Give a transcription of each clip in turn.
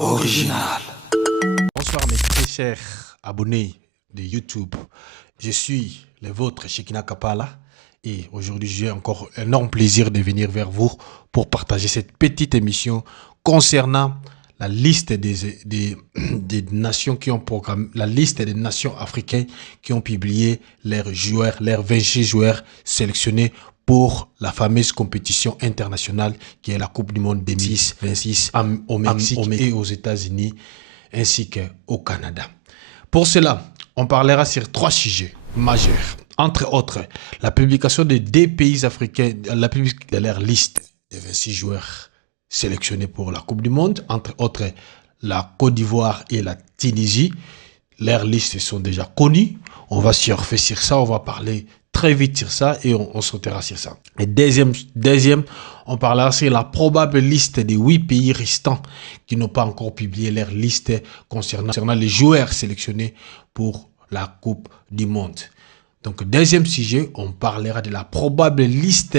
Original. Bonsoir mes très chers abonnés de YouTube. Je suis le vôtre Shekina Kapala et aujourd'hui j'ai encore un énorme plaisir de venir vers vous pour partager cette petite émission concernant la liste des nations qui ont programmé, la liste des nations africaines qui ont publié leurs joueurs, leurs 26 joueurs sélectionnés pour la fameuse compétition internationale qui est la Coupe du Monde 2026 au Mexique et aux États-Unis ainsi qu'au Canada. Pour cela, on parlera sur 3 sujets majeurs. Entre autres, la publication des 2 pays africains, la publication de leur liste des 26 joueurs sélectionnés pour la Coupe du Monde. Entre autres, la Côte d'Ivoire et la Tunisie. Leurs listes sont déjà connues. On va surfer sur ça, on va parler très vite sur ça et on sautera sur ça. Et deuxième, on parlera sur la probable liste des 8 pays restants qui n'ont pas encore publié leur liste concernant les joueurs sélectionnés pour la Coupe du Monde. Donc, deuxième sujet, on parlera de la probable liste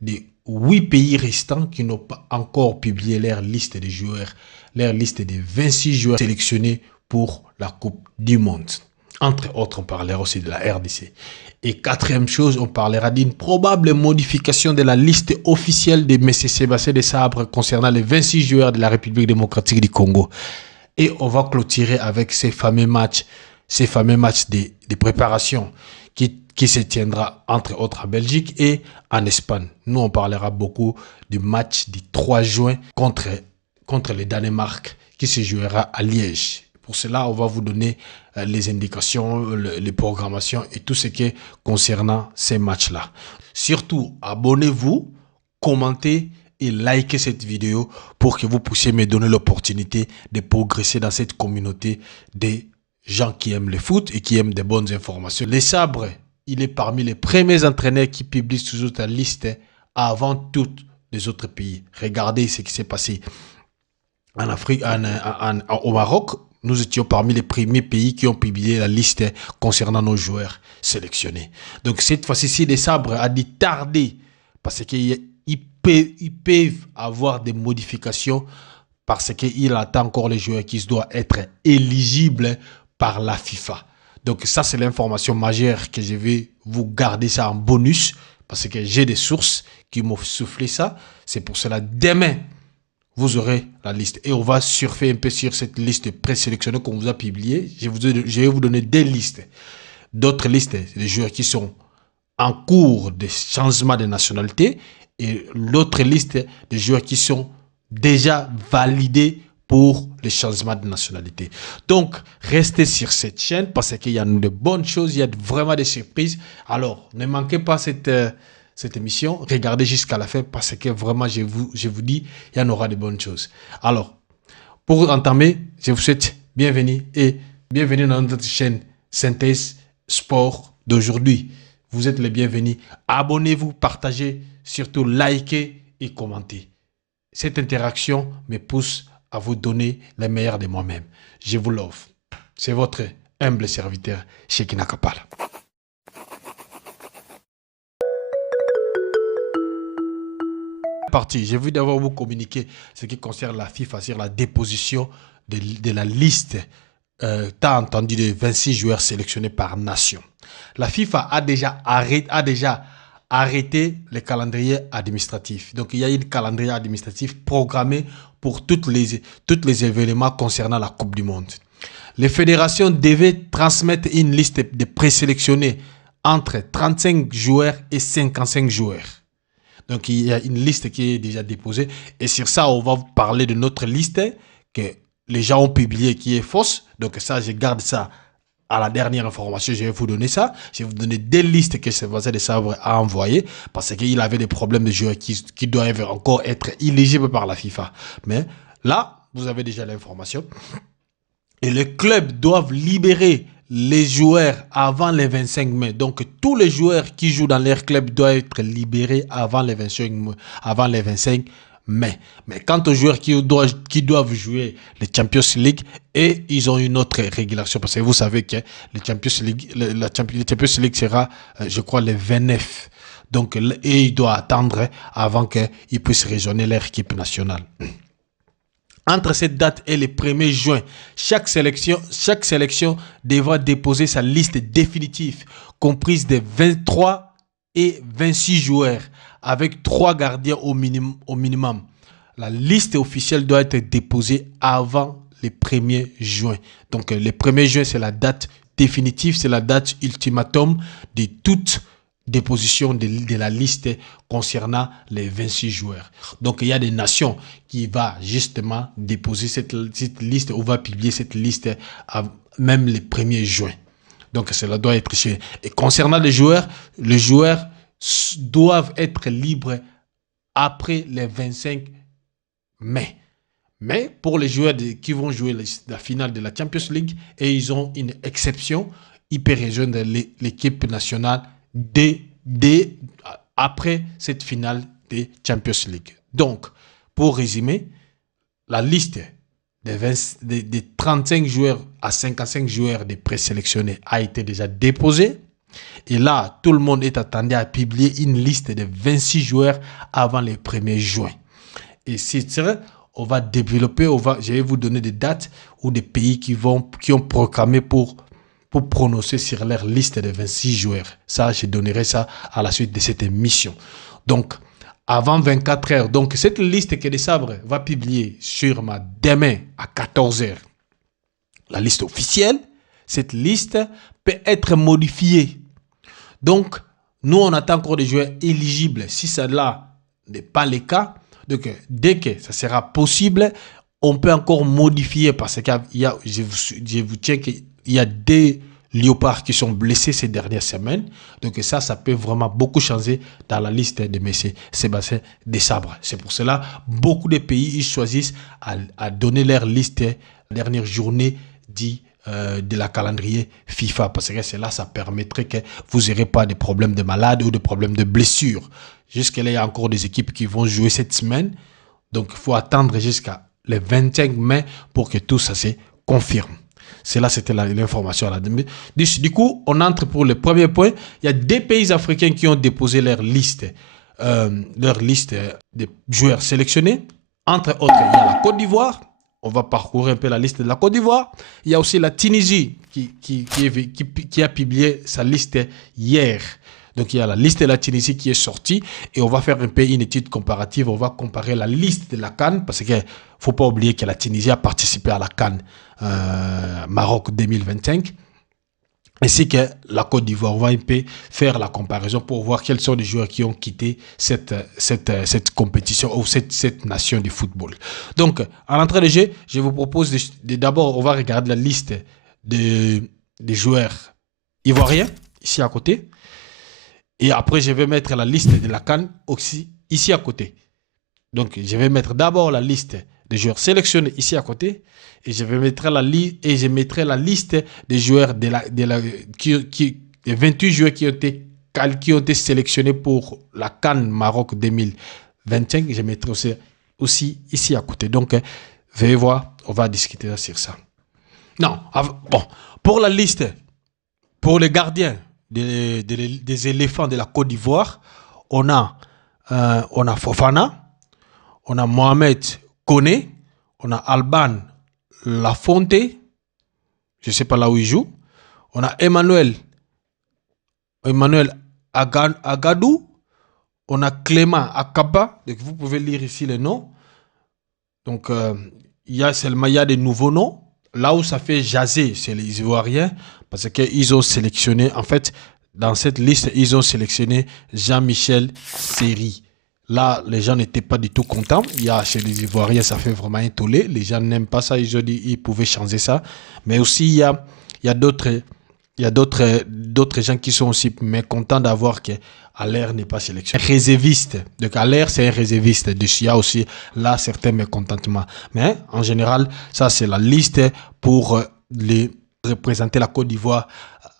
des 8 pays restants qui n'ont pas encore publié leur liste des joueurs, leur liste des 26 joueurs sélectionnés pour la Coupe du Monde. Entre autres, on parlera aussi de la RDC. Et quatrième chose, on parlera d'une probable modification de la liste officielle de M. Sébastien Desabre concernant les 26 joueurs de la République démocratique du Congo. Et on va clôturer avec ces fameux matchs de préparation qui se tiendra entre autres en Belgique et en Espagne. Nous, on parlera beaucoup du match du 3 juin contre le Danemark qui se jouera à Liège. Pour cela, on va vous donner les indications, les programmations et tout ce qui est concernant ces matchs-là. Surtout, abonnez-vous, commentez et likez cette vidéo pour que vous puissiez me donner l'opportunité de progresser dans cette communauté des gens qui aiment le foot et qui aiment des bonnes informations. Les Sabres, il est parmi les premiers entraîneurs qui publient toujours la liste avant tous les autres pays. Regardez ce qui s'est passé en Afrique, au Maroc. Nous étions parmi les premiers pays qui ont publié la liste concernant nos joueurs sélectionnés. Donc cette fois-ci, les Sabres a dit tarder parce qu'ils peuvent avoir des modifications parce qu'il attend encore les joueurs qui doivent être éligibles par la FIFA. Donc ça, c'est l'information majeure que je vais vous garder ça en bonus parce que j'ai des sources qui m'ont soufflé ça. C'est pour cela, demain, vous aurez la liste. Et on va surfer un peu sur cette liste présélectionnée qu'on vous a publiée. Je vais vous donner des listes. D'autres listes, des joueurs qui sont en cours de changement de nationalité. Et l'autre liste, des joueurs qui sont déjà validés pour les changements de nationalité. Donc, restez sur cette chaîne parce qu'il y a de bonnes choses, il y a vraiment des surprises. Alors, ne manquez pas cette émission, regardez jusqu'à la fin parce que vraiment, je vous dis, il y en aura de bonnes choses. Alors, pour entamer, je vous souhaite bienvenue dans notre chaîne Synthèse Sport d'aujourd'hui. Vous êtes les bienvenus. Abonnez-vous, partagez, surtout likez et commentez. Cette interaction me pousse à vous donner le meilleur de moi-même. Je vous l'offre. C'est votre humble serviteur, Shekina Kapala. Parti. J'ai voulu d'abord vous communiquer ce qui concerne la FIFA sur la déposition de la liste, t'as entendu, de 26 joueurs sélectionnés par nation. La FIFA a déjà arrêté le calendrier administratif. Donc, il y a un calendrier administratif programmé pour tous les événements concernant la Coupe du Monde. Les fédérations devaient transmettre une liste de présélectionnés entre 35 joueurs et 55 joueurs. Donc, il y a une liste qui est déjà déposée. Et sur ça, on va vous parler de notre liste que les gens ont publiée qui est fausse. Donc, ça, je garde ça à la dernière information. Je vais vous donner ça. Je vais vous donner des listes que Sébastien Desabre a envoyées parce qu'il avait des problèmes de joueurs qui doivent encore être éligibles par la FIFA. Mais là, vous avez déjà l'information. Et les clubs doivent libérer les joueurs avant le 25 mai. Donc, tous les joueurs qui jouent dans leur club doivent être libérés avant le 25 mai. Mais quant aux joueurs qui doivent jouer les Champions League, et ils ont une autre régulation. Parce que vous savez que les Champions League, la Champions League sera, je crois, le 29. Donc, et ils doivent attendre avant qu'ils puissent rejoindre leur équipe nationale. Entre cette date et le 1er juin, chaque sélection devra déposer sa liste définitive, comprise de 23 et 26 joueurs, avec 3 gardiens au minimum. La liste officielle doit être déposée avant le 1er juin. Donc, le 1er juin, c'est la date définitive, c'est la date ultimatum de toute déposition de la liste concernant les 26 joueurs. Donc, il y a des nations qui vont justement déposer cette liste ou va publier cette liste même le 1er juin. Donc, cela doit être chez. Et concernant les joueurs doivent être libres après le 25 mai. Mais pour les joueurs qui vont jouer la finale de la Champions League, et ils ont une exception hyper-région de l'équipe nationale après cette finale de Champions League. Donc, pour résumer, la liste des 35 joueurs à 55 joueurs des présélectionnés a été déjà déposée. Et là, tout le monde est attendu à publier une liste de 26 joueurs avant le 1er juin. Et c'est vrai, on va développer, je vais vous donner des dates ou des pays qui ont programmé pour prononcer sur leur liste de 26 joueurs. Ça, je donnerai ça à la suite de cette émission. Donc, avant 24 heures, donc cette liste que les sabres va publier sûrement demain à 14 heures. La liste officielle, cette liste peut être modifiée. Donc, nous, on attend encore des joueurs éligibles. Si cela n'est pas le cas, donc, dès que ça sera possible, on peut encore modifier parce que je vous tiens qu'il y a des léopards qui sont blessés ces dernières semaines. Donc ça peut vraiment beaucoup changer dans la liste de M. Sébastien Desabre. C'est pour cela beaucoup de pays ils choisissent à donner leur liste la dernière journée de la calendrier FIFA parce que cela, ça permettrait que vous n'aurez pas de problèmes de malades ou de problèmes de blessures. Jusqu'à là, il y a encore des équipes qui vont jouer cette semaine. Donc, il faut attendre jusqu'à le 25 mai pour que tout ça se confirme. Cela, c'était l'information à la demi. Du coup, on entre pour le premier point. Il y a des pays africains qui ont déposé leur liste de joueurs sélectionnés. Entre autres, il y a la Côte d'Ivoire. On va parcourir un peu la liste de la Côte d'Ivoire. Il y a aussi la Tunisie qui a publié sa liste hier. Donc, il y a la liste de la Tunisie qui est sortie et on va faire un peu une étude comparative. On va comparer la liste de la CAN parce qu'il ne faut pas oublier que la Tunisie a participé à la CAN Maroc 2025 ainsi que la Côte d'Ivoire. On va un peu faire la comparaison pour voir quels sont les joueurs qui ont quitté cette compétition ou cette nation du football. Donc, à l'entrée de jeu, je vous propose d'abord, on va regarder la liste des joueurs ivoiriens ici à côté. Et après, je vais mettre la liste de la CAN aussi ici à côté. Donc, je vais mettre d'abord la liste des joueurs sélectionnés ici à côté. Et je vais mettre mettrai la liste des joueurs des 28 joueurs qui ont été sélectionnés pour la CAN Maroc 2025. Je mettrai aussi ici à côté. Donc, veuillez voir, on va discuter sur ça. Non, bon, pour la liste, pour les gardiens des éléphants de la Côte d'Ivoire, on a Fofana, on a Mohamed Koné, on a Alban Lafonte, je ne sais pas là où il joue, on a Emmanuel Agadou, on a Clément Akaba, donc vous pouvez lire ici les noms. Donc, il y a des nouveaux noms. Là où ça fait jaser, c'est les Ivoiriens, parce qu'ils ont sélectionné, en fait, dans cette liste, ils ont sélectionné Jean-Michel Seri. Là, les gens n'étaient pas du tout contents. Chez les Ivoiriens, ça fait vraiment un tollé. Les gens n'aiment pas ça. Ils ont dit qu'ils pouvaient changer ça. Mais aussi, il y a d'autres gens qui sont aussi mécontents d'avoir que Allaire n'est pas sélectionné. Réserviste. Donc, Allaire, c'est un réserviste. Donc, il y a aussi là certains mécontentements. Mais en général, ça, c'est la liste pour représenter la Côte d'Ivoire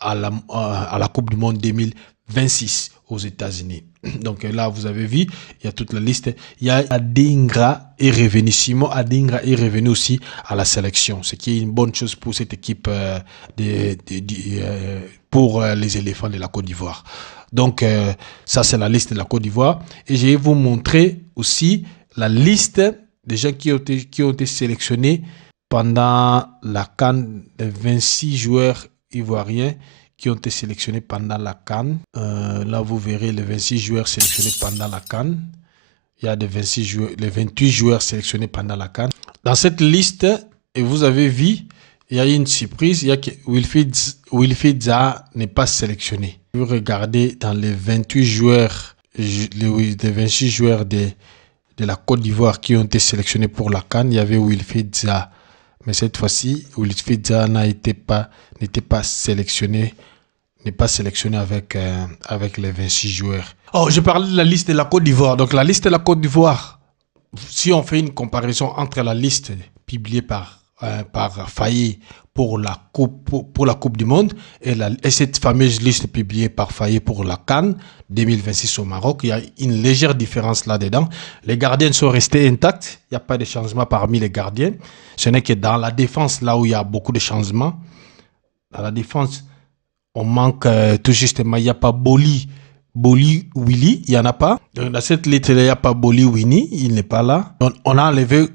à la Coupe du Monde 2026 aux États-Unis. Donc là, vous avez vu, il y a toute la liste. Il y a Adingra est revenu. Simon Adingra est revenu aussi à la sélection, ce qui est une bonne chose pour cette équipe pour les éléphants de la Côte d'Ivoire. Donc, ça, c'est la liste de la Côte d'Ivoire. Et je vais vous montrer aussi la liste des gens qui ont été sélectionnés pendant la CAN, les 26 joueurs ivoiriens qui ont été sélectionnés pendant la CAN. Là, vous verrez les 26 joueurs sélectionnés pendant la CAN. Il y a les 28 joueurs sélectionnés pendant la CAN. Dans cette liste, et vous avez vu, il y a une surprise, il y a que Wilfried Zaha n'est pas sélectionné. Vous regardez dans les 28 joueurs, les 26 joueurs de la Côte d'Ivoire qui ont été sélectionnés pour la CAN, il y avait Wilfried Zaha. Mais cette fois-ci, Wilfried Zaha n'était pas sélectionné, n'est pas sélectionné avec les 26 joueurs. Oh, je parlais de la liste de la Côte d'Ivoire. Donc la liste de la Côte d'Ivoire, si on fait une comparaison entre la liste publiée par Faye pour la Coupe du Monde et cette fameuse liste publiée par Faye pour la CAN 2026 au Maroc, il y a une légère différence là-dedans. Les gardiens sont restés intacts, il n'y a pas de changement parmi les gardiens. Ce n'est que dans la défense, là où il y a beaucoup de changements. Dans la défense, on manque tout justement, il n'y a pas Boli Willy, il n'y en a pas. Dans cette liste, il n'y a pas Boli Winnie, il n'est pas là. On a enlevé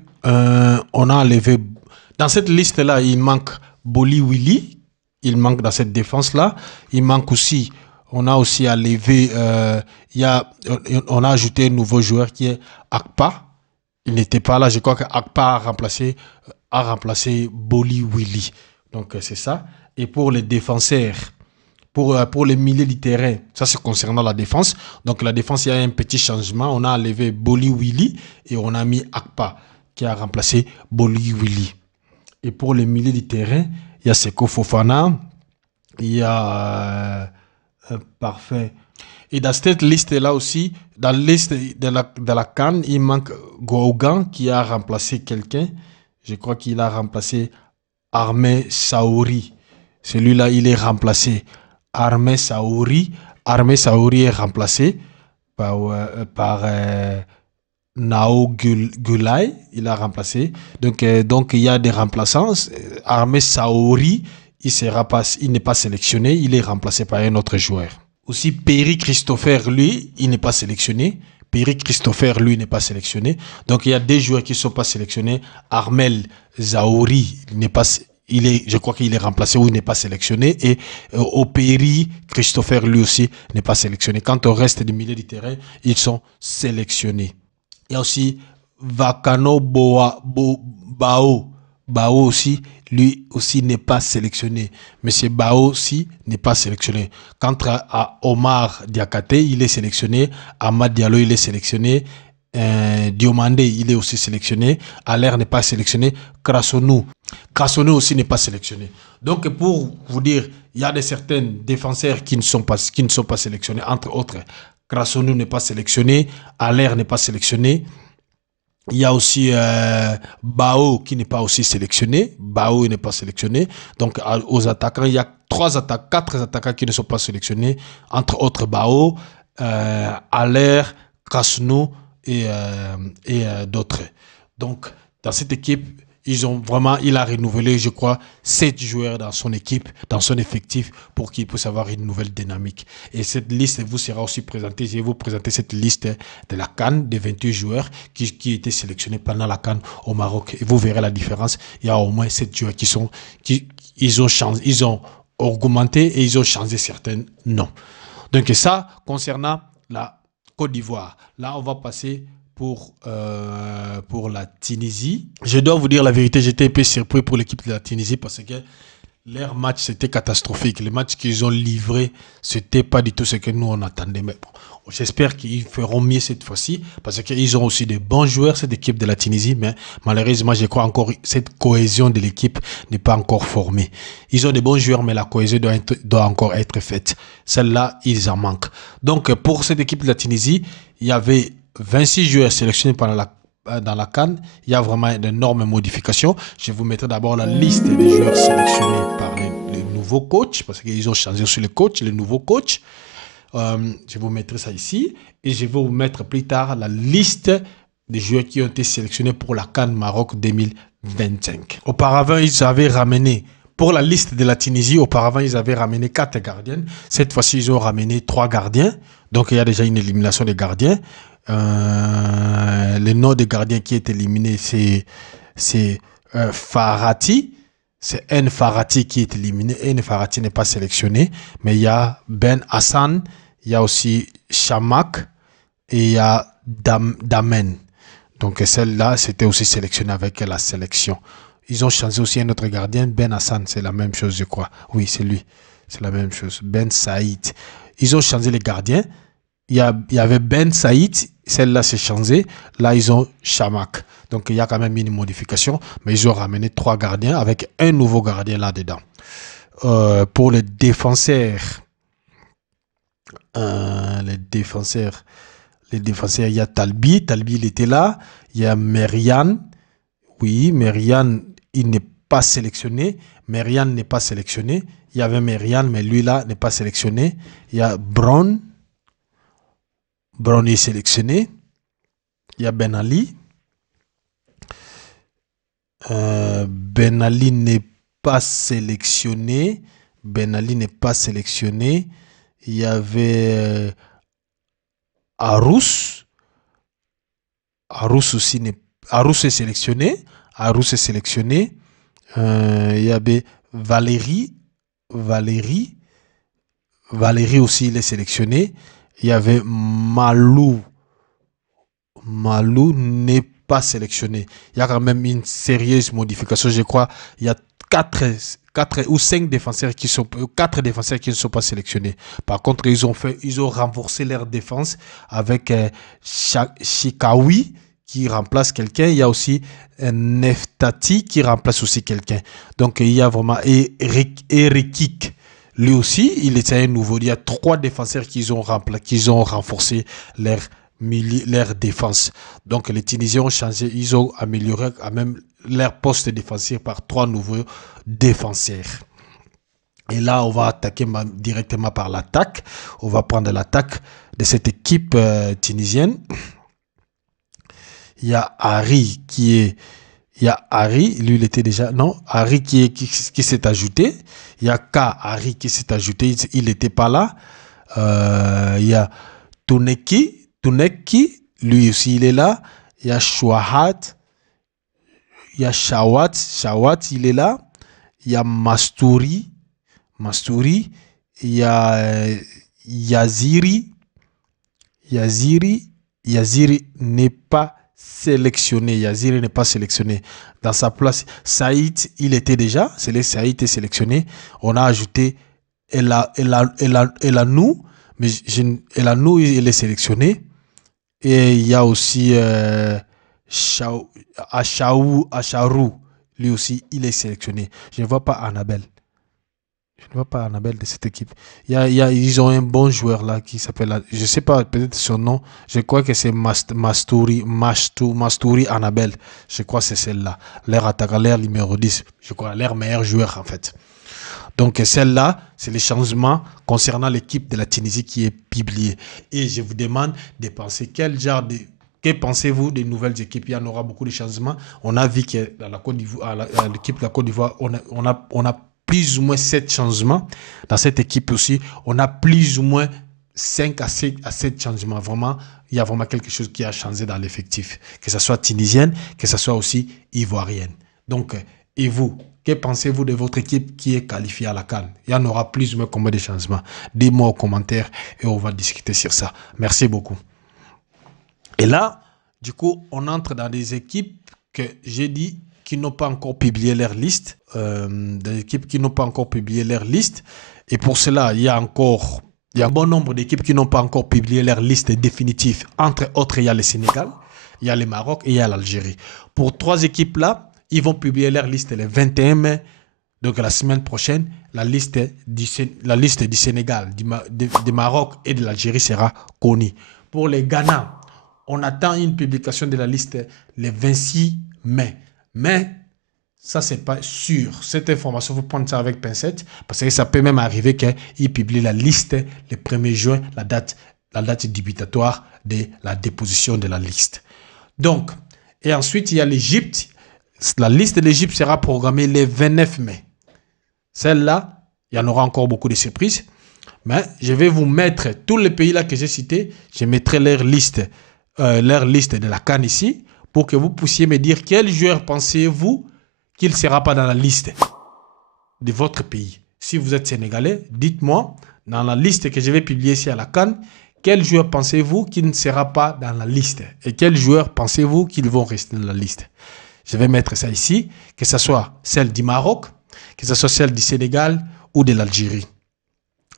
dans cette liste-là, il manque Boli Willy, il manque dans cette défense-là. Il manque aussi, on a aussi enlevé, on a ajouté un nouveau joueur qui est Akpa. Il n'était pas là, je crois qu'Akpa a remplacé Boli Willy. Donc c'est ça. Et pour les défenseurs, pour les milieux du terrain, ça c'est concernant la défense. Donc la défense, il y a un petit changement. On a enlevé Boli Willy et on a mis Akpa qui a remplacé Boli Willy. Et pour les milieux du terrain, il y a Seko Fofana, il y a parfait. Et dans cette liste-là aussi, dans la liste de la CAN, il manque Gougan qui a remplacé quelqu'un. Je crois qu'il a remplacé Armé Saouri. Celui-là, il est remplacé. Armé Saouri est remplacé par Nao Gulay, il a remplacé. Donc il y a des remplaçants. Armé Saouri, il n'est pas sélectionné, il est remplacé par un autre joueur. Aussi, Perry Christopher, lui, il n'est pas sélectionné. Donc il y a des joueurs qui ne sont pas sélectionnés. Armel Zaouri, je crois qu'il est remplacé ou il n'est pas sélectionné. Et Operi Christopher, lui aussi, n'est pas sélectionné. Quant au reste des milieux du terrain, ils sont sélectionnés. Il y a aussi Vakano Bao aussi, lui aussi n'est pas sélectionné. Monsieur Bao aussi n'est pas sélectionné. Quant à Omar Diakate, il est sélectionné. Ahmad Diallo, il est sélectionné. Diomande, il est aussi sélectionné. Aller n'est pas sélectionné. Krassonou aussi n'est pas sélectionné. Donc pour vous dire, il y a certains défenseurs qui ne sont pas sélectionnés, entre autres. Krassonou n'est pas sélectionné, Aller n'est pas sélectionné. Il y a aussi Bao qui n'est pas aussi sélectionné. Bao n'est pas sélectionné. Donc aux attaquants, il y a 4 attaquants qui ne sont pas sélectionnés. Entre autres Bao, Aller, Krassonou et d'autres. Donc dans cette équipe, il a renouvelé, je crois, 7 joueurs dans son équipe, dans son effectif, pour qu'il puisse avoir une nouvelle dynamique. Et cette liste vous sera aussi présentée. Je vais vous présenter cette liste de la CAN, des 28 joueurs qui étaient sélectionnés pendant la CAN au Maroc. Et vous verrez la différence. Il y a au moins 7 joueurs ils ont augmenté et ils ont changé certains noms. Donc ça, concernant la Côte d'Ivoire. Là, on va passer pour la Tunisie. Je dois vous dire la vérité, j'étais un peu surpris pour l'équipe de la Tunisie parce que leur match, c'était catastrophique. Les matchs qu'ils ont livrés, c'était pas du tout ce que nous, on attendait. Mais bon, j'espère qu'ils feront mieux cette fois-ci parce qu'ils ont aussi des bons joueurs, cette équipe de la Tunisie. Mais malheureusement, je crois encore cette cohésion de l'équipe n'est pas encore formée. Ils ont des bons joueurs, mais la cohésion doit encore être faite. Celle-là, ils en manquent. Donc, pour cette équipe de la Tunisie, il y avait 26 joueurs sélectionnés dans la CAN. Il y a vraiment d'énormes modifications. Je vous mettrai d'abord la liste des joueurs sélectionnés par les nouveaux coachs, parce qu'ils ont changé sur les nouveaux coachs. Je vous mettrai ça ici. Et je vais vous mettre plus tard la liste des joueurs qui ont été sélectionnés pour la CAN Maroc 2025. Auparavant, ils avaient ramené, pour la liste de la Tunisie, ils avaient ramené 4 gardiens. Cette fois-ci, ils ont ramené 3 gardiens. Donc, il y a déjà une élimination des gardiens. Le nom de gardien qui est éliminé, c'est Farati. C'est N Farati qui est éliminé. N Farati n'est pas sélectionné. Mais il y a Ben Hassan, il y a aussi Chamak et il y a Damen. Donc celle-là, c'était aussi sélectionné avec la sélection. Ils ont changé aussi un autre gardien, Ben Hassan, c'est la même chose, je crois. Oui, c'est lui. C'est la même chose. Ben Saïd. Ils ont changé les gardiens. Il y avait Ben Saïd, celle-là s'est changée. Là, ils ont Chamak. Donc, il y a quand même une modification. Mais ils ont ramené 3 gardiens avec un nouveau gardien là-dedans. Pour les défenseurs, les défenseurs, il y a Talbi. Talbi, il était là. Il y a Merian. Oui, Merian, il n'est pas sélectionné. Merian n'est pas sélectionné. Il y avait Merian, mais lui là n'est pas sélectionné. Il y a Brown. Brown est sélectionné. Il y a Ben Ali. Ben Ali n'est pas sélectionné. Ben Ali n'est pas sélectionné. Il y avait Arous. Arous aussi n'est Arous est sélectionné. Arous est sélectionné. Il y avait Valérie. Valérie aussi, il est sélectionné. Il y avait Malou. Malou n'est pas sélectionné. Il y a quand même une sérieuse modification, je crois. Il y a 4 ou 5 défenseurs qui sont 4 défenseurs qui ne sont pas sélectionnés. Par contre, ils ont renforcé leur défense avec Chikawi qui remplace quelqu'un. Il y a aussi Neftati qui remplace aussi quelqu'un. Donc il y a vraiment Erikik. Lui aussi, il était un nouveau. Il y a 3 défenseurs qui ont renforcé leur défense. Donc les Tunisiens ont changé, ils ont amélioré quand même leur poste défensif par 3 nouveaux défenseurs. Et là, on va attaquer directement par l'attaque. On va prendre l'attaque de cette équipe tunisienne. Il y a Harry il y a Harry, lui il était déjà, non, Harry qui s'est ajouté. Il y a Harry qui s'est ajouté, il n'était pas là. Il y a Touneki, lui aussi il est là. Il y a Chouahat, il y a Shawat, il est là. Il y a Mastouri, il y a Yaziri n'est pas sélectionné. Dans sa place, Saïd, il était déjà. Saïd est sélectionné. On a ajouté Elanou. Mais Elanou, il est sélectionné. Et il y a aussi Acharou. Lui aussi, il est sélectionné. Je ne vois pas Annabelle. De cette équipe. Ils ont un bon joueur là qui s'appelle, je ne sais pas, peut-être son nom, je crois que c'est Mastouri Annabelle. Je crois que c'est celle-là. Leur attaquant, leur numéro 10. Je crois, leur meilleur joueur en fait. Donc celle-là, c'est les changements concernant l'équipe de la Tunisie qui est publié. Et je vous demande de penser que pensez-vous des nouvelles équipes? Il y en aura beaucoup de changements. On a vu que dans la Côte d'Ivoire, l'équipe de la Côte d'Ivoire, on a plus ou moins 7 changements. Dans cette équipe aussi, on a plus ou moins 5 à 7 changements. Vraiment, il y a vraiment quelque chose qui a changé dans l'effectif. Que ce soit tunisienne, que ce soit aussi ivoirienne. Donc, et vous, que pensez-vous de votre équipe qui est qualifiée à la CAN? Il y en aura plus ou moins combien de changements? Dites-moi aux commentaires et on va discuter sur ça. Merci beaucoup. Et là, du coup, on entre dans des équipes que j'ai dit qui n'ont pas encore publié leur liste. Des équipes qui n'ont pas encore publié leur liste. Et pour cela, il y a un bon nombre d'équipes qui n'ont pas encore publié leur liste définitive. Entre autres, il y a le Sénégal, il y a le Maroc et il y a l'Algérie. Pour 3 équipes-là, ils vont publier leur liste le 21 mai. Donc la semaine prochaine, la liste du Sénégal, du Maroc et de l'Algérie sera connue. Pour les Ghana, on attend une publication de la liste le 26 mai. Mais ça, c'est pas sûr. Cette information, il faut prendre ça avec pincette parce que ça peut même arriver qu'ils publient la liste le 1er juin, la date débitoire de la déposition de la liste. Donc, et ensuite, il y a l'Égypte. La liste de l'Égypte sera programmée le 29 mai. Celle-là, il y en aura encore beaucoup de surprises. Mais je vais vous mettre tous les pays là que j'ai cités. Je mettrai leur liste leur liste de la CAN ici pour que vous puissiez me dire quel joueur pensez-vous qu'il ne sera pas dans la liste de votre pays. Si vous êtes sénégalais, dites-moi dans la liste que je vais publier ici à la CAN, quel joueur pensez-vous qui ne sera pas dans la liste et quels joueurs pensez-vous qu'ils vont rester dans la liste. Je vais mettre ça ici, que ce soit celle du Maroc, que ce soit celle du Sénégal ou de l'Algérie.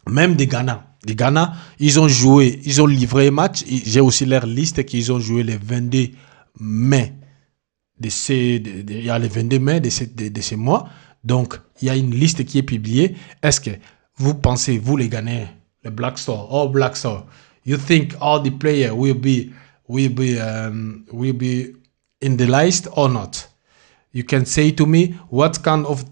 Même des Ghana. Les Ghana, ils ont joué, ils ont livré un match. J'ai aussi leur liste qu'ils ont joué le 22 mai il y a le 22 mai de ces mois. Donc, il y a une liste qui est publiée. Est-ce que vous pensez, vous les Ghanais, les Black Stars, all Black Stars, you think all the players will be in the list or not? You can say to me what kind of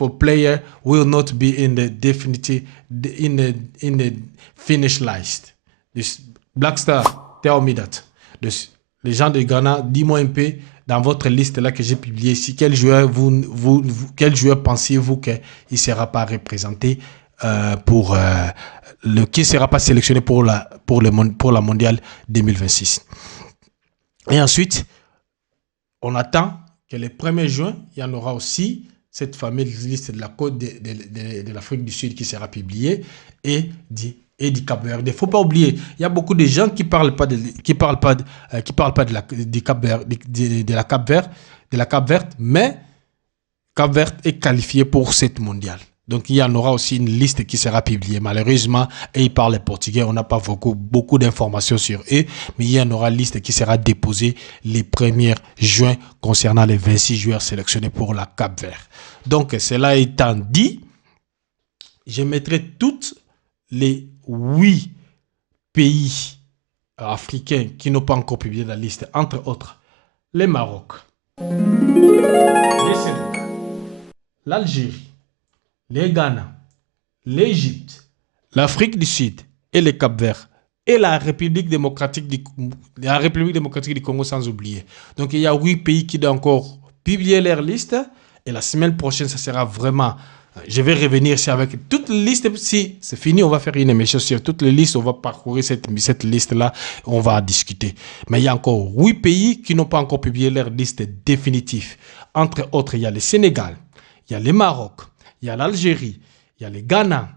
a player will not be in the definitive in the finish list. This Black Star, tell me that. Les gens de Ghana, dis-moi un peu dans votre liste là que j'ai publiée ici, quel joueur quel joueur pensiez-vous qu'il ne sera pas représenté qui ne sera pas sélectionné pour la mondiale 2026. Et ensuite, on attend que le 1er juin, il y en aura aussi cette fameuse liste de la côte de l'Afrique du Sud qui sera publiée et du Cap-Vert. Il ne faut pas oublier, il y a beaucoup de gens qui ne parlent pas du Cap-Vert, de la Cap-Vert, mais Cap-Vert est qualifié pour cette mondiale. Donc, il y en aura aussi une liste qui sera publiée. Malheureusement, ils parlent portugais. On n'a pas beaucoup d'informations sur eux. Mais il y en aura une liste qui sera déposée les 1er juin concernant les 26 joueurs sélectionnés pour la Cap-Vert. Donc, cela étant dit, je mettrai toutes les 8 pays africains qui n'ont pas encore publié la liste. Entre autres, le Maroc, le Sénégal, l'Algérie, le Ghana, l'Égypte, l'Afrique du Sud et le Cap-Vert et la République démocratique du Congo sans oublier. Donc il y a 8 pays qui doivent encore publier leur liste et la semaine prochaine, ça sera vraiment... Je vais revenir ici avec toute les listes. Si c'est fini, on va faire une émission sur toutes les listes. On va parcourir cette liste-là. On va discuter. Mais il y a encore 8 pays qui n'ont pas encore publié leur liste définitive. Entre autres, il y a le Sénégal, il y a le Maroc, il y a l'Algérie, il y a le Ghana,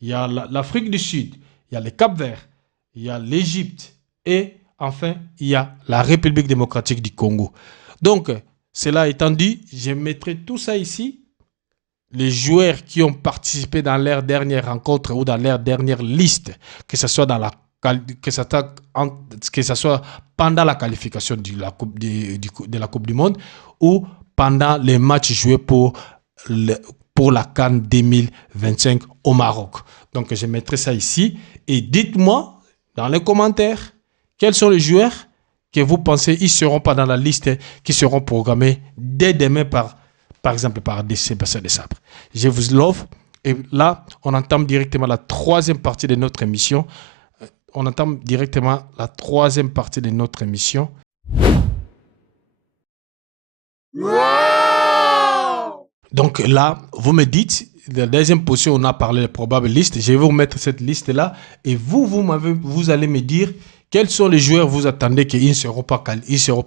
il y a l'Afrique du Sud, il y a le Cap-Vert, il y a l'Égypte et enfin, il y a la République démocratique du Congo. Donc, cela étant dit, je mettrai tout ça ici. Les joueurs qui ont participé dans leur dernière rencontre ou dans leur dernière liste, que ce soit pendant la qualification de la Coupe du Monde ou pendant les matchs joués pour la CAN 2025 au Maroc. Donc, je mettrai ça ici. Et dites-moi dans les commentaires quels sont les joueurs que vous pensez ils ne seront pas dans la liste qui seront programmés dès demain par exemple par Sébastien Desabre. Je vous love. Et là, on entame directement la 3e partie de notre émission. Donc là, vous me dites, la deuxième position, on a parlé de probable liste. Je vais vous mettre cette liste-là et vous allez me dire quels sont les joueurs vous attendez qu'ils ne seront pas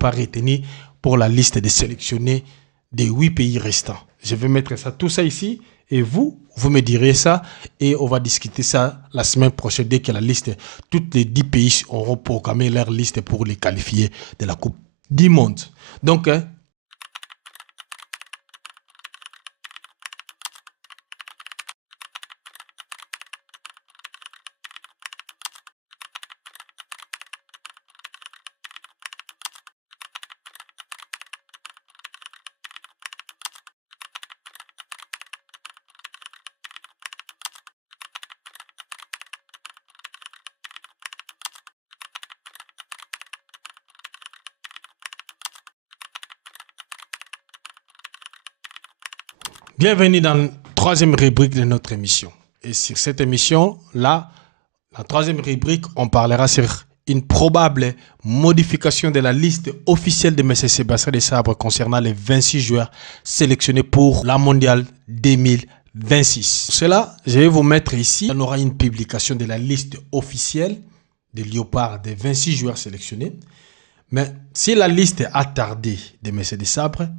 retenus pour la liste des sélectionnés des 8 pays restants. Je vais mettre tout ça ici et vous me direz ça et on va discuter ça la semaine prochaine dès que la liste, toutes les 10 pays auront programmé leur liste pour les qualifier de la Coupe du Monde. Donc, bienvenue dans la 3e rubrique de notre émission. Et sur cette émission-là, la 3e rubrique, on parlera sur une probable modification de la liste officielle de M. Sébastien Desabre concernant les 26 joueurs sélectionnés pour la mondiale 2026. Pour cela, je vais vous mettre ici, on aura une publication de la liste officielle des Léopards, des 26 joueurs sélectionnés. Mais si la liste a tardé de Mercedes Sabre,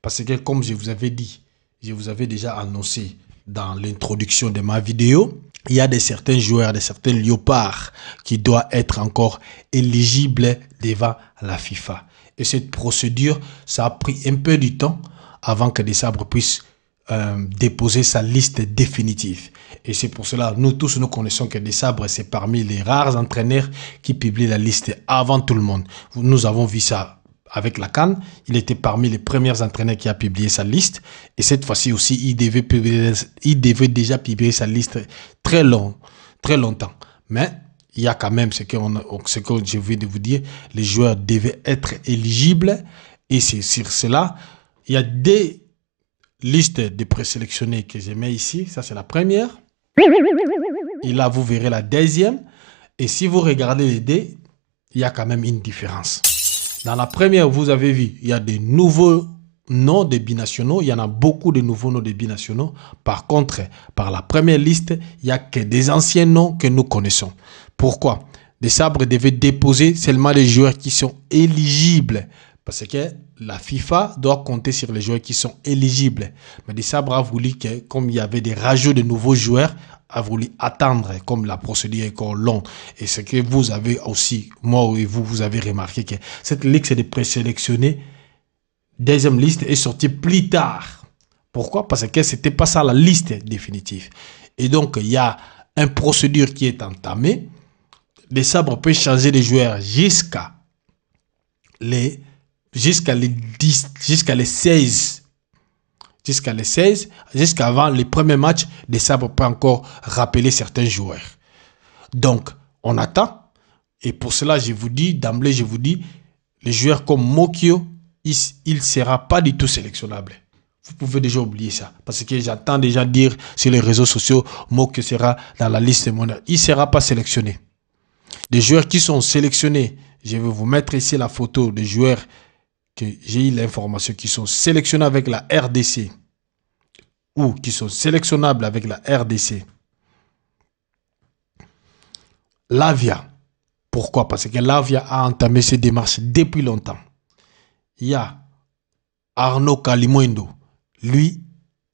parce que comme je vous avais dit, je vous avais déjà annoncé dans l'introduction de ma vidéo, il y a certains joueurs, certains Léopards qui doivent être encore éligibles devant la FIFA. Et cette procédure, ça a pris un peu du temps avant que Des Sabres puisse déposer sa liste définitive. Et c'est pour cela, nous tous, nous connaissons que Des Sabres, c'est parmi les rares entraîneurs qui publient la liste avant tout le monde. Nous avons vu ça avec la CAN. Il était parmi les premiers entraîneurs qui a publié sa liste. Et cette fois-ci aussi, il devait déjà publier sa liste très longtemps. Mais il y a quand même ce que je viens de vous dire, les joueurs devaient être éligibles. Et c'est sur cela, il y a des listes de présélectionnés que je mets ici. Ça, c'est la première. Et là, vous verrez la deuxième. Et si vous regardez les deux, il y a quand même une différence. Dans la première, vous avez vu, il y a des nouveaux noms de binationaux. Il y en a beaucoup de nouveaux noms de binationaux. Par contre, par la première liste, il n'y a que des anciens noms que nous connaissons. Pourquoi? Des Sabres devaient déposer seulement les joueurs qui sont éligibles. Parce que la FIFA doit compter sur les joueurs qui sont éligibles. Mais Des Sabres a voulu que, comme il y avait des rajouts de nouveaux joueurs, a voulu attendre, comme la procédure est encore longue. Et ce que vous avez aussi, moi et vous, vous avez remarqué que cette liste de présélectionnés, deuxième liste, est sortie plus tard. Pourquoi? Parce que ce n'était pas ça la liste définitive. Et donc, il y a une procédure qui est entamée. Des Sabres peut changer les joueurs jusqu'à les 16. Jusqu'avant les premiers matchs, Des Sabres peut encore rappeler certains joueurs. Donc, on attend. Et pour cela, je vous dis, d'emblée, les joueurs comme Mokio, il ne sera pas du tout sélectionnable. Vous pouvez déjà oublier ça. Parce que j'entends déjà dire sur les réseaux sociaux, Mokio sera dans la liste mondiale. Il ne sera pas sélectionné. Des joueurs qui sont sélectionnés, je vais vous mettre ici la photo des joueurs que j'ai eu l'information qui sont sélectionnés avec la RDC ou qui sont sélectionnables avec la RDC. Lavia. Pourquoi? Parce que Lavia a entamé ses démarches depuis longtemps. Il y a Arnaud Kalimuendo. Lui,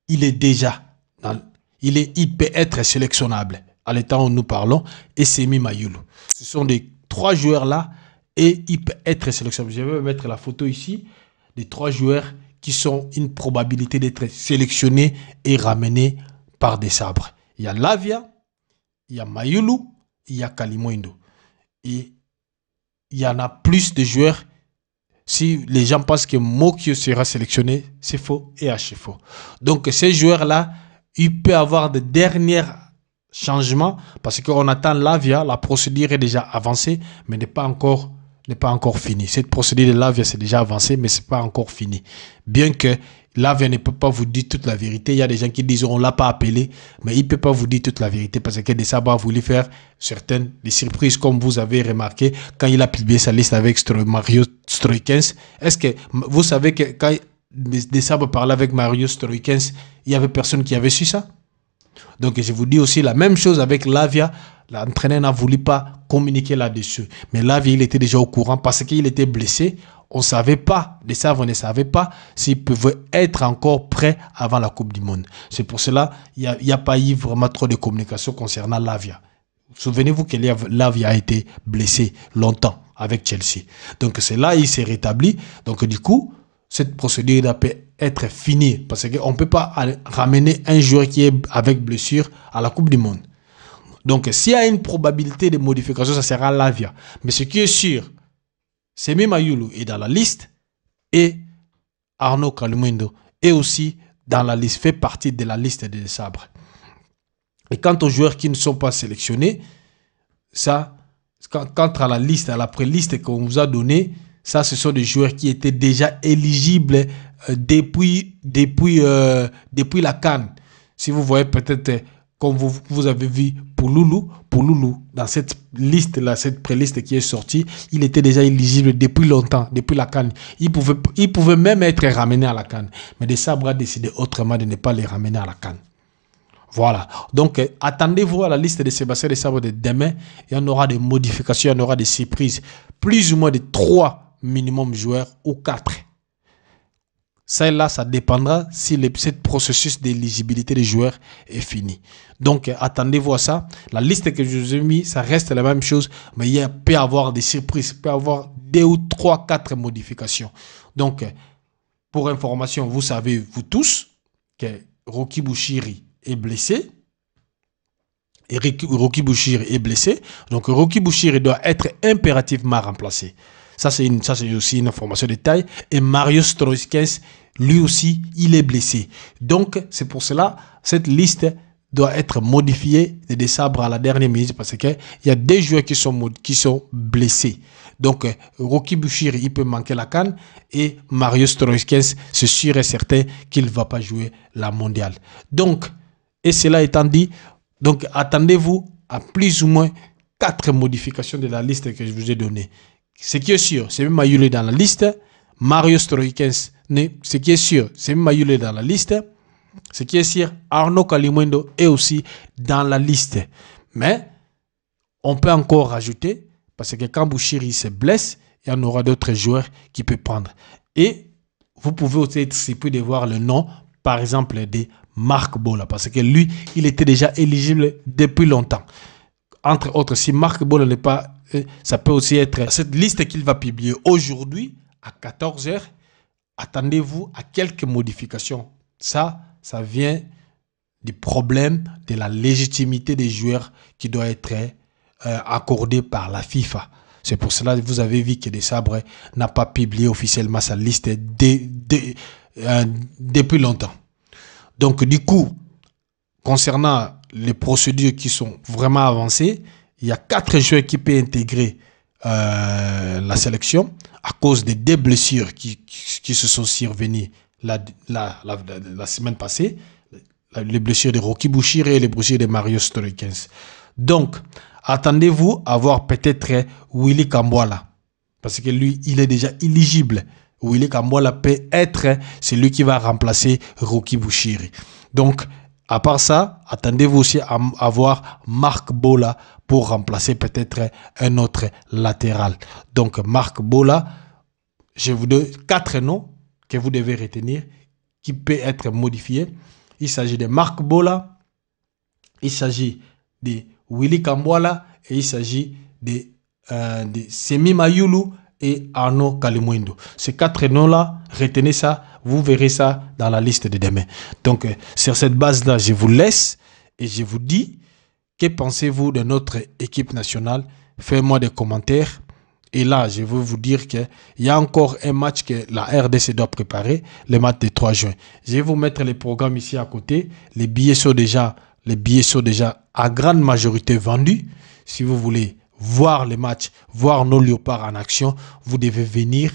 il est déjà, il peut être sélectionnable à l'état où nous parlons, et Semi Mayulu. Ce sont les trois joueurs-là et il peut être sélectionnable. Je vais mettre la photo ici des trois joueurs qui sont une probabilité d'être sélectionnés et ramenés par Des Sabres. Il y a Lavia, il y a Mayulu, il y a Kalimuendo. Et il y en a plus de joueurs. Si les gens pensent que Mokio sera sélectionné, c'est faux et archi faux. Donc ces joueurs-là, il peut avoir de derniers changements parce qu'on attend Lavia, la procédure est déjà avancée, mais n'est pas encore finie. Cette procédure de Lavia, c'est déjà avancé, mais ce n'est pas encore fini. Bien que Lavia ne peut pas vous dire toute la vérité. Il y a des gens qui disent on ne l'a pas appelé, mais il ne peut pas vous dire toute la vérité parce que Des Sabres a voulu faire des surprises, comme vous avez remarqué quand il a publié sa liste avec Mario Stroikens. Est-ce que vous savez que quand Des Sabres parlait avec Mario Stroikens, il n'y avait personne qui avait su ça? Donc je vous dis aussi la même chose avec Lavia. L'entraîneur n'a voulu pas communiquer là-dessus. Mais Lavia, il était déjà au courant parce qu'il était blessé. On ne savait pas, Des Sabres ne savaient pas s'il pouvait être encore prêt avant la Coupe du Monde. C'est pour cela qu'il n'y a pas eu vraiment trop de communication concernant Lavia. Souvenez-vous que Lavia a été blessé longtemps avec Chelsea. Donc c'est là qu'il s'est rétabli. Donc du coup, cette procédure peut être finie parce qu'on ne peut pas ramener un joueur qui est avec blessure à la Coupe du Monde. Donc s'il y a une probabilité de modification, ça sera Lavia. Mais ce qui est sûr, Semi Mayulu est dans la liste et Arnaud Kalimuendo est aussi dans la liste, fait partie de la liste des Sabres. Et quant aux joueurs qui ne sont pas sélectionnés, ça, quant à la liste, à la pré-liste qu'on vous a donnée, ça, ce sont des joueurs qui étaient déjà éligibles depuis la CAN. Si vous voyez peut-être, comme vous avez vu Pouloulou, dans cette liste-là, cette pré-liste qui est sortie, il était déjà éligible depuis longtemps, depuis la CAN. Il pouvait même être ramené à la CAN. Mais Des Sabres a décidé autrement de ne pas les ramener à la CAN. Voilà. Donc, attendez-vous à la liste de Sébastien Desabre de demain. Il y en aura des modifications, il y en aura des surprises. Plus ou moins de 3 minimum joueurs ou 4. Ça, là, ça dépendra si ce processus d'éligibilité des joueurs est fini. Donc, attendez-vous à ça. La liste que je vous ai mis, ça reste la même chose, mais il peut y avoir des surprises, il peut y avoir 2 ou 3, 4 modifications. Donc, pour information, vous savez, vous tous, que Rocky Bouchiri est blessé. Et Rocky Bouchiri est blessé. Donc, Rocky Bouchiri doit être impérativement remplacé. Ça, c'est aussi une information de détail. Et Mario Stroikens, lui aussi, il est blessé. Donc, c'est pour cela, cette liste doit être modifiée de Desabre à la dernière minute parce qu'il y a des joueurs qui sont blessés. Donc, Rocky Bouchiri, il peut manquer la CAN et Mario Stroikens, c'est sûr et certain qu'il ne va pas jouer la mondiale. Donc, et cela étant dit, donc attendez-vous à plus ou moins 4 modifications de la liste que je vous ai donnée. Ce qui est sûr, c'est même Mayule dans la liste. Mario Stroikens, ce qui est sûr, c'est même Mayule dans la liste. Ce qui est sûr, Arnaud Kalimuendo est aussi dans la liste. Mais on peut encore rajouter, parce que quand Bouchiri se blesse, il y en aura d'autres joueurs qui peuvent prendre. Et vous pouvez aussi être surpris de voir le nom, par exemple, de Marc Bola, parce que lui, il était déjà éligible depuis longtemps. Entre autres, si Marc Bola n'est pas... ça peut aussi être cette liste qu'il va publier aujourd'hui à 14 h. Attendez-vous à quelques modifications. Ça vient du problème de la légitimité des joueurs qui doit être accordée par la FIFA. C'est pour cela que vous avez vu que Desabre n'a pas publié officiellement sa liste depuis longtemps. Donc, du coup, concernant les procédures qui sont vraiment avancées, il y a 4 joueurs qui peuvent intégrer la sélection à cause des 2 blessures qui se sont survenues la semaine passée. Les blessures de Rocky Bouchiri et les blessures de Mario Stroikens. Donc, attendez-vous à voir peut-être Willy Kambwala. Parce que lui, il est déjà éligible. Willy Kambwala peut être celui qui va remplacer Rocky Bouchiri. Donc, à part ça, attendez-vous aussi à voir Marc Bola pour remplacer peut-être un autre latéral. Donc, Marc Bola, je vous donne 4 noms que vous devez retenir qui peuvent être modifiés. Il s'agit de Marc Bola, il s'agit de Willy Kambwala et il s'agit de Semi Mayulu et Arnaud Kalimuendo. Ces 4 noms-là, retenez ça, vous verrez ça dans la liste de demain. Donc, sur cette base-là, je vous laisse et je vous dis, que pensez-vous de notre équipe nationale? Faites-moi des commentaires. Et là, je veux vous dire qu'il y a encore un match que la RDC doit préparer, le match du 3 juin. Je vais vous mettre les programmes ici à côté. Les billets sont déjà à grande majorité vendus. Si vous voulez voir les matchs, voir nos léopards en action, vous devez venir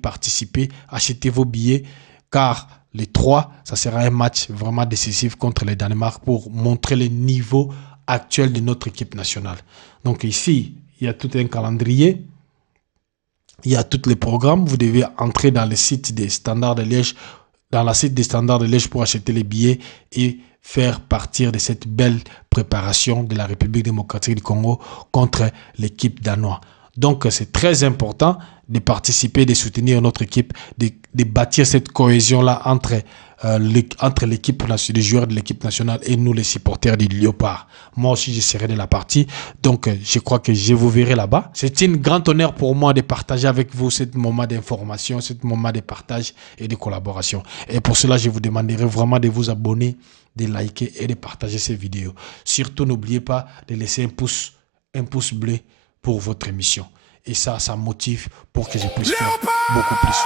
participer, acheter vos billets, car les 3, ça sera un match vraiment décisif contre le Danemark pour montrer le niveau actuel de notre équipe nationale. Donc ici, il y a tout un calendrier, il y a tous les programmes. Vous devez entrer dans le site des Standards de Liège, pour acheter les billets et faire partir de cette belle préparation de la République démocratique du Congo contre l'équipe danoise. Donc, c'est très important de participer, de soutenir notre équipe, de bâtir cette cohésion-là entre l'équipe, les joueurs de l'équipe nationale et nous, les supporters du Léopard. Moi aussi, je serai de la partie. Donc, je crois que je vous verrai là-bas. C'est un grand honneur pour moi de partager avec vous ce moment d'information, ce moment de partage et de collaboration. Et pour cela, je vous demanderai vraiment de vous abonner, de liker et de partager ces vidéos. Surtout, n'oubliez pas de laisser un pouce bleu pour votre émission. Et ça motive pour que je puisse faire beaucoup plus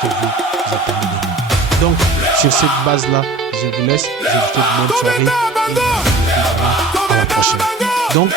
que vous attendez de nous. Donc, sur cette base-là, je vous laisse. Je vous souhaite une bonne soirée et à la prochaine. Donc,